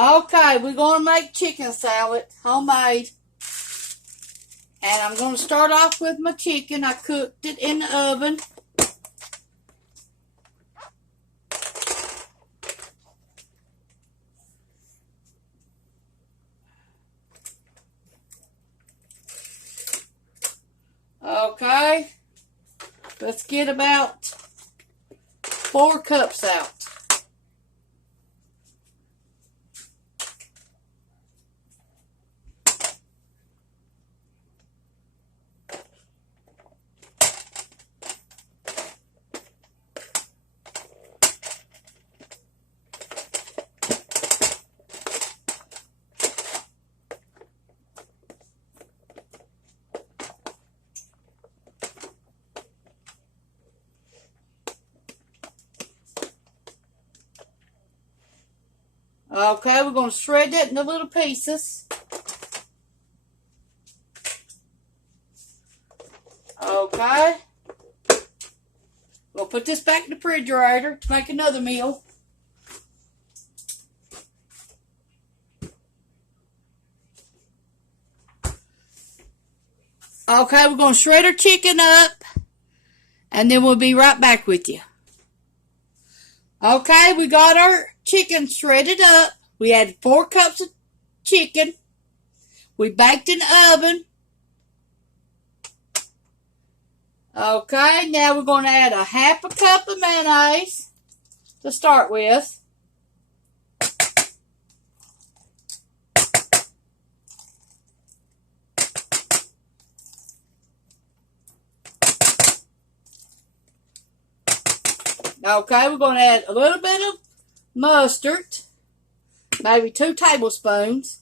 Okay, we're going to make chicken salad, homemade. And I'm going to start off with my chicken. I cooked it in the oven. Okay, let's get about 4 cups out. Okay, we're going to shred that into little pieces. Okay. We'll put this back in the refrigerator to make another meal. Okay, we're going to shred our chicken up, and then we'll be right back with you. Okay, we got our chicken shredded up. We added 4 cups of chicken. We baked in the oven. Okay, now we're going to add a half a cup of mayonnaise to start with. Okay, we're going to add a little bit of mustard, maybe 2 tablespoons.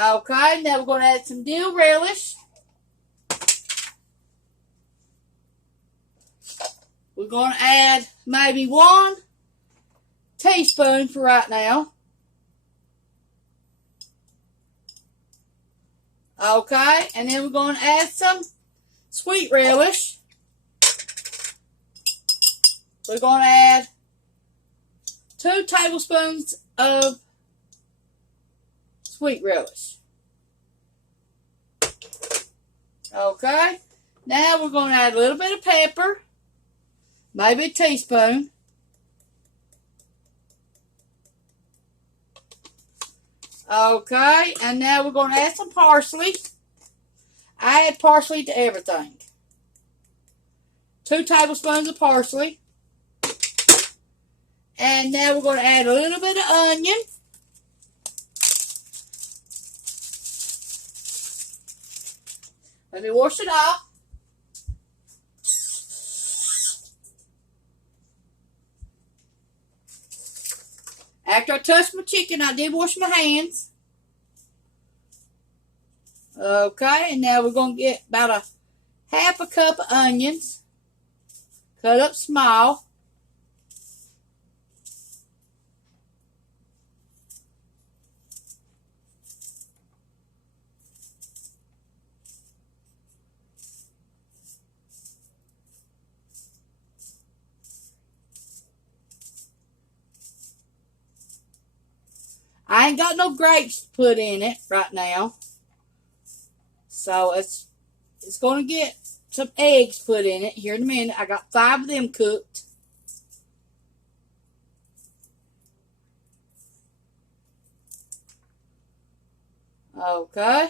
Okay, now we're going to add some dill relish. We're going to add maybe 1 teaspoon for right now. Okay, and then we're going to add some sweet relish. We're going to add 2 tablespoons of sweet relish. Okay, now we're going to add a little bit of pepper, maybe a teaspoon. Okay, and now we're going to add some parsley. I add parsley to everything. 2 tablespoons of parsley. And now we're going to add a little bit of onion. Let me wash it off. After I touched my chicken, I did wash my hands. Okay, and now we're going to get about a half a cup of onions. Cut up small. I ain't got no grapes to put in it right now. So it's going to get some eggs put in it here in a minute. I got 5 of them cooked. Okay.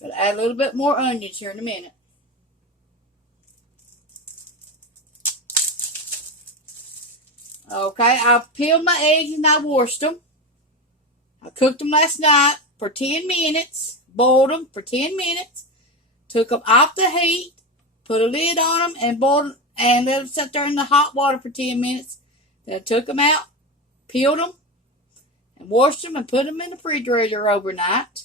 Gonna add a little bit more onions here in a minute. Okay, I peeled my eggs and I washed them. I cooked them last night for 10 minutes. Boiled them for 10 minutes. Took them off the heat. Put a lid on them and boiled them, and let them sit there in the hot water for 10 minutes. Then I took them out, peeled them, and washed them and put them in the refrigerator overnight.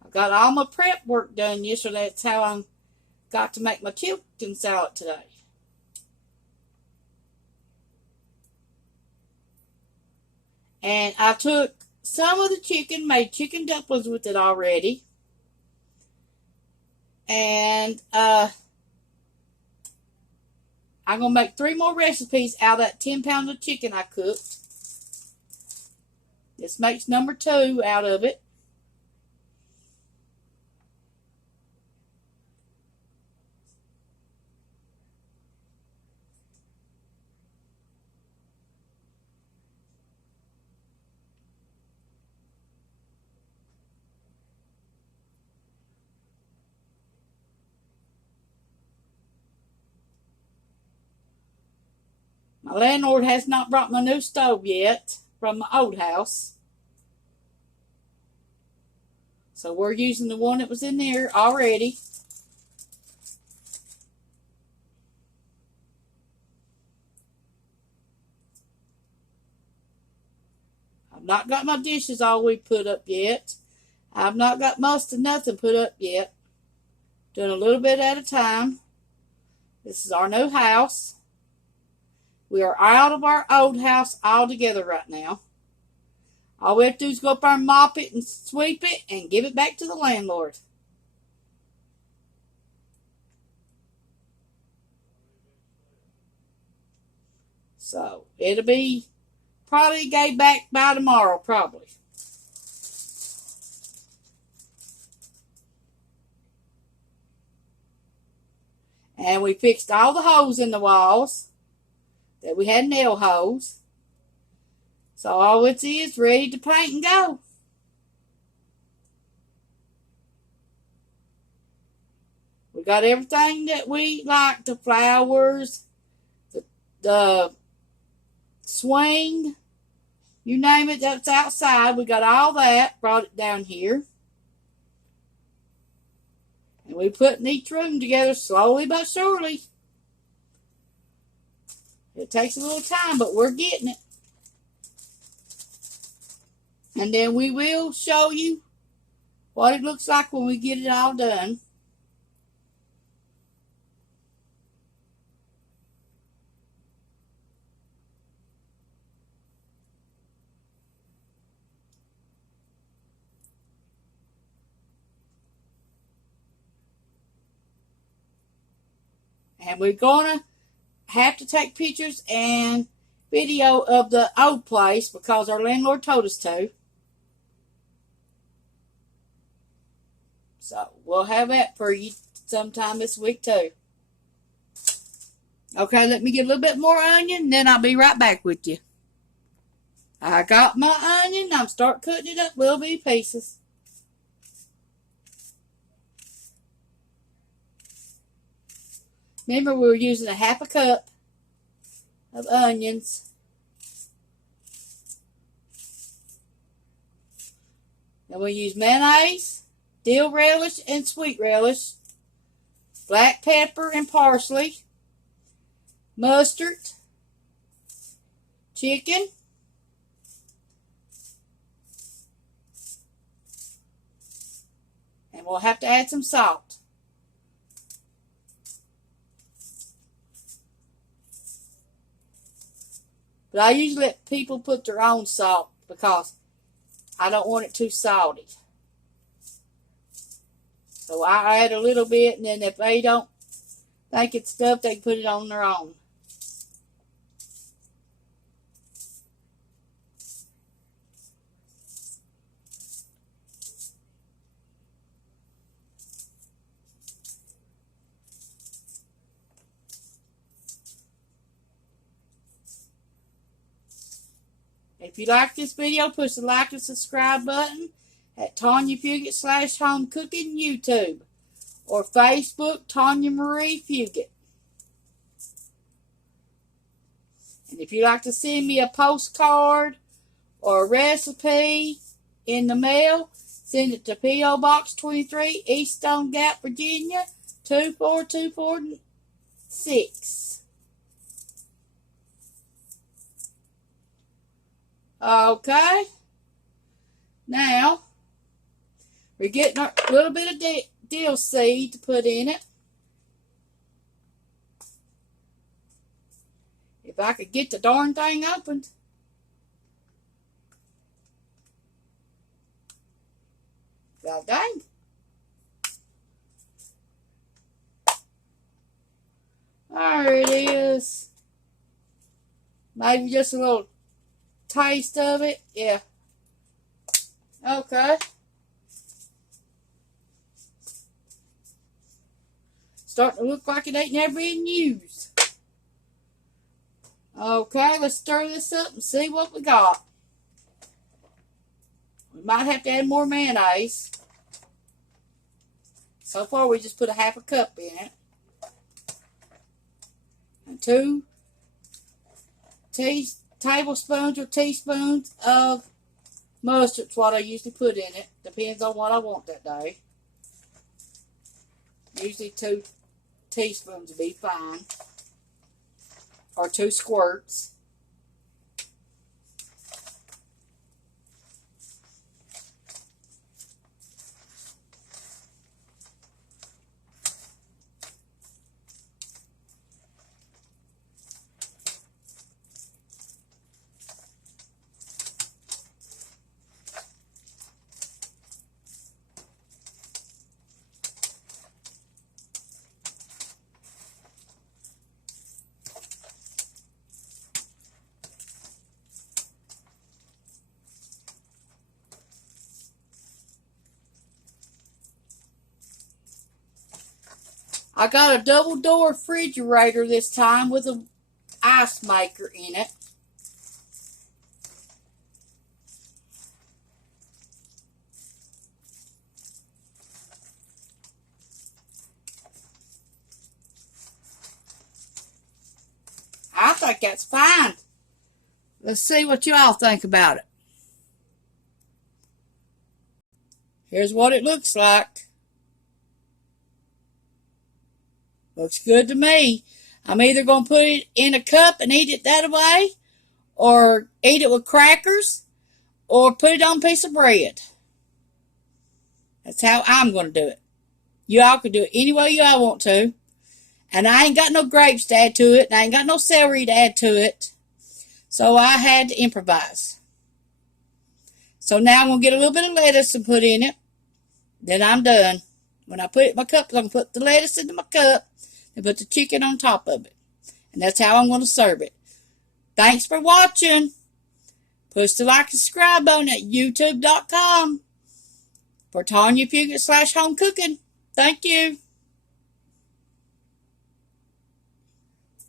I got all my prep work done yesterday. That's how I got to make my chicken salad today. And I took some of the chicken, made chicken dumplings with it already. And I'm going to make 3 more recipes out of that 10 pounds of chicken I cooked. This makes number 2 out of it. My landlord has not brought my new stove yet from my old house. So we're using the one that was in there already. I've not got my dishes all we put up yet. I've not got most of nothing put up yet. Doing a little bit at a time. This is our new house. We are out of our old house altogether right now. All we have to do is go up there and mop it and sweep it and give it back to the landlord. So it'll be probably gave back by tomorrow, probably. And we fixed all the holes in the walls that we had nail holes. So all it is ready to paint and go. We got everything that we like, the flowers, the swing, you name it, that's outside. We got all that, brought it down here. And we put each room together slowly but surely. It takes a little time, but we're getting it. And then we will show you what it looks like when we get it all done. And we're going to have to take pictures and video of the old place because our landlord told us to. So we'll have that for you sometime this week too. Okay, let me get a little bit more onion, then I'll be right back with you. I got my onion. I'm start cutting it up little bitty pieces. Remember, we were using a half a cup of onions. Then we use mayonnaise, dill relish, and sweet relish, black pepper and parsley, mustard, chicken, and we'll have to add some salt. But I usually let people put their own salt because I don't want it too salty. So I add a little bit, and then if they don't think it's stuff, they can put it on their own. If you like this video, push the like and subscribe button at Tawynia Fugate /Home Cooking YouTube or Facebook Tawynia Marie Fugate. And if you'd like to send me a postcard or a recipe in the mail, send it to P.O. Box 23, East Stone Gap, Virginia 24246. Okay. Now, we're getting a little bit of dill seed to put in it. If I could get the darn thing opened. God dang. There it is. Maybe just a little taste of it. Yeah. Okay. Starting to look like it ain't never been used. Okay, let's stir this up and see what we got. We might have to add more mayonnaise. So far, we just put a half a cup in it. And 2 tablespoons or teaspoons of mustard's what I usually put in it. Depends on what I want that day. Usually 2 teaspoons would be fine. Or 2 squirts. I got a double door refrigerator this time with an ice maker in it. I think that's fine. Let's see what you all think about it. Here's what it looks like. Looks good to me. I'm either going to put it in a cup and eat it that way, or eat it with crackers, or put it on a piece of bread. That's how I'm going to do it. You all can do it any way you all want to. And I ain't got no grapes to add to it, and I ain't got no celery to add to it. So I had to improvise. So now I'm going to get a little bit of lettuce and put in it. Then I'm done. When I put it in my cup, I'm going to put the lettuce into my cup and put the chicken on top of it. And that's how I'm going to serve it. Thanks for watching. Push the like and subscribe button at youtube.com for Tawynia Fugate /home cooking. Thank you.